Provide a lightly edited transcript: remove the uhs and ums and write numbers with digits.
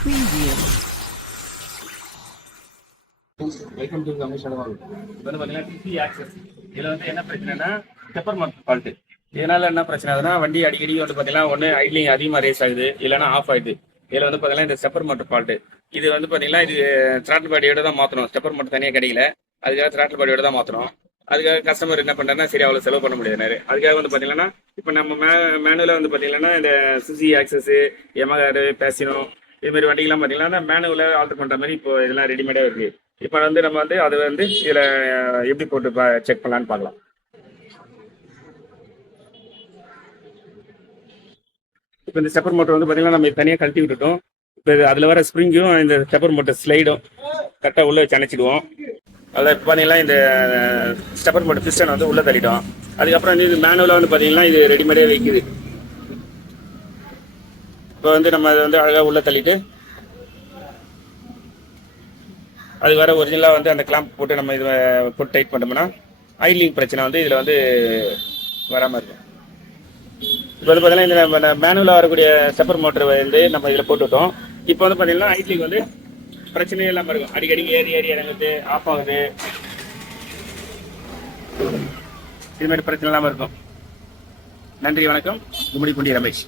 Preview. Welcome to Kamesh அலுவலகம். இப்போ வந்து பார்த்தீங்கன்னா டிசி ஆக்சஸ் இதில் வந்து என்ன பிரச்சனைனா ஸ்டெப்பர் மார்க் ஃபால்ட்டு. இதனால என்ன பிரச்சனை ஆகுதுன்னா வண்டி அடிக்கடி வந்து பார்த்தீங்கன்னா ஒன்று ஐட்லிங் அதிகமாக ரேஸ் ஆகுது, இல்லைனா ஆஃப் ஆகுது. இதில் வந்து பார்த்தீங்கன்னா இந்த ஸ்டெப்பர் மார்க் ஃபால்ட்டு. இது வந்து பார்த்தீங்கன்னா இது த்ராட்டில் பாடியோட தான் மாற்றணும். ஸ்டெப்பர் மார்க் தனியாக கிடைக்கல, அதுக்காக த்ராட்டில் பாடியோட தான் மாற்றணும். அதுக்காக கஸ்டமர் என்ன பண்ணுறாருன்னா சரி அவ்வளோ செலவு பண்ண முடியாது. அதுக்காக வந்து பார்த்தீங்கன்னா இப்போ நம்ம மேனுவலாக வந்து பார்த்தீங்கன்னா இந்த சுசி ஆக்சஸ், எமகாரு, பேசினோ இது மாதிரி வண்டிகள்லாம் பார்த்தீங்கன்னா மேனுவலாக ஆல்டர் பண்ணுற மாதிரி இப்போ இதெல்லாம் ரெடிமேடாக இருக்குது. இப்போ வந்து நம்ம வந்து அதை வந்து இதில் எப்படி போட்டு செக் பண்ணலான்னு பார்க்கலாம். இப்போ இந்த ஸ்டெப்பர் மோட்டர் வந்து பார்த்தீங்கன்னா நம்ம தனியாக கழட்டி விட்டுட்டோம். இப்போ அதில் வர ஸ்ப்ரிங்கும் இந்த ஸ்டெப்பர் மோட்டர் ஸ்லைடும் கரெக்டாக உள்ளே வச்சு அணைச்சிடுவோம். அதில் இப்போ பார்த்தீங்கன்னா இந்த ஸ்டெப்பர் மோட்டர் பிஸ்டன் வந்து உள்ளே தள்ளிட்டோம். அதுக்கப்புறம் வந்து இது மேனுவலாக வந்து பார்த்தீங்கன்னா இது ரெடிமேடே வைக்குது. இப்போ வந்து நம்ம அதை வந்து அழகாக உள்ளே தள்ளிட்டு அது வேற ஒரிஜினலாக வந்து அந்த கிளாம்ப் போட்டு நம்ம இதை போட்டு டைட் பண்ணோம்னா ஐட்லிங் பிரச்சனை வந்து இதில் வந்து வராமல் இருக்கும். இப்போ வந்து பார்த்தீங்கன்னா இந்த நம்ம மேனுவலாக வரக்கூடிய ஸ்டெப்பர் மோட்டர் வந்து நம்ம இதில் போட்டுவிட்டோம். இப்போ வந்து பார்த்தீங்கன்னா ஐட்லிங் வந்து பிரச்சனையே இல்லாமல் இருக்கும். அடிக்கடி ஏறி இறங்குது, ஆஃப் ஆகுது, இது மாதிரி பிரச்சனை இல்லாமல் இருக்கும். நன்றி, வணக்கம். கும்மிடிப்பூண்டி ரமேஷ்.